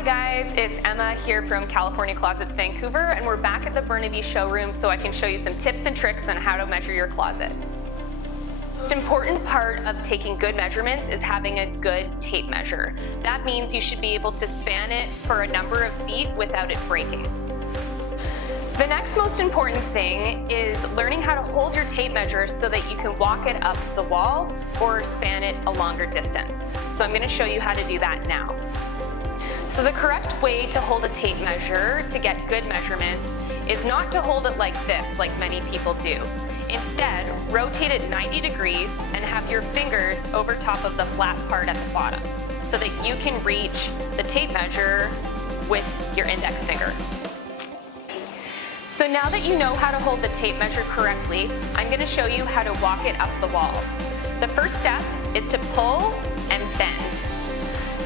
Hi guys, it's Emma here from California Closets Vancouver, and we're back at the Burnaby showroom so I can show you some tips and tricks on how to measure your closet. The most important part of taking good measurements is having a good tape measure. That means you should be able to span it for a number of feet without it breaking. The next most important thing is learning how to hold your tape measure so that you can walk it up the wall or span it a longer distance. So I'm going to show you how to do that now. So the correct way to hold a tape measure to get good measurements is not to hold it like this, like many people do. Instead, rotate it 90 degrees and have your fingers over top of the flat part at the bottom so that you can reach the tape measure with your index finger. So now that you know how to hold the tape measure correctly, I'm going to show you how to walk it up the wall. The first step is to pull and bend.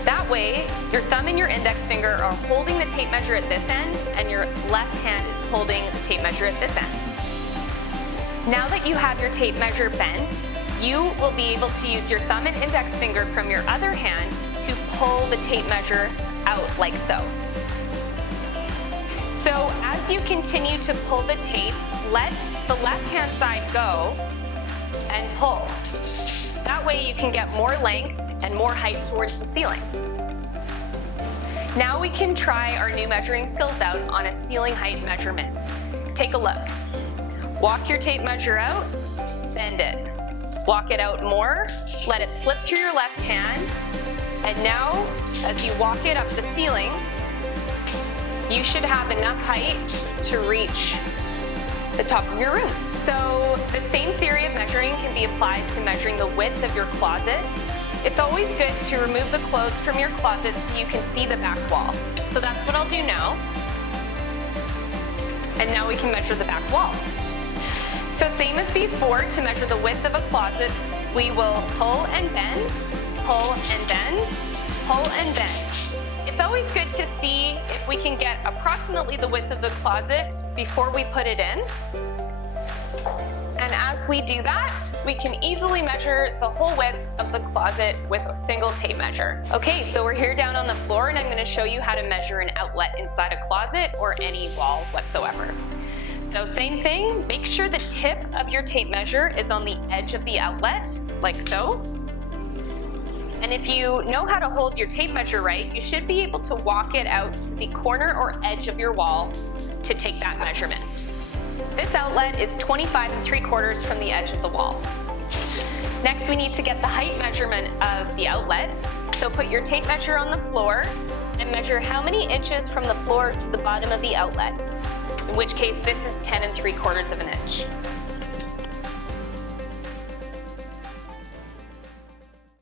That way, your thumb and your index finger are holding the tape measure at this end, and your left hand is holding the tape measure at this end. Now that you have your tape measure bent, you will be able to use your thumb and index finger from your other hand to pull the tape measure out like so. So as you continue to pull the tape, let the left-hand side go and pull. That way you can get more length and more height towards the ceiling. Now we can try our new measuring skills out on a ceiling height measurement. Take a look. Walk your tape measure out, bend it. Walk it out more, let it slip through your left hand, and now as you walk it up the ceiling, you should have enough height to reach the top of your room. So the same theory of measuring can be applied to measuring the width of your closet. It's always good to remove the clothes from your closet so you can see the back wall. So that's what I'll do now. And now we can measure the back wall. So same as before, to measure the width of a closet, we will pull and bend, pull and bend, pull and bend. It's always good to see if we can get approximately the width of the closet before we put it in. And as we do that, we can easily measure the whole width of the closet with a single tape measure. Okay, so we're here down on the floor and I'm going to show you how to measure an outlet inside a closet or any wall whatsoever. So same thing, make sure the tip of your tape measure is on the edge of the outlet, like so. And if you know how to hold your tape measure right, you should be able to walk it out to the corner or edge of your wall to take that measurement. This outlet is 25 3/4 from the edge of the wall. Next, we need to get the height measurement of the outlet. So put your tape measure on the floor and measure how many inches from the floor to the bottom of the outlet, in which case this is 10 3/4 of an inch.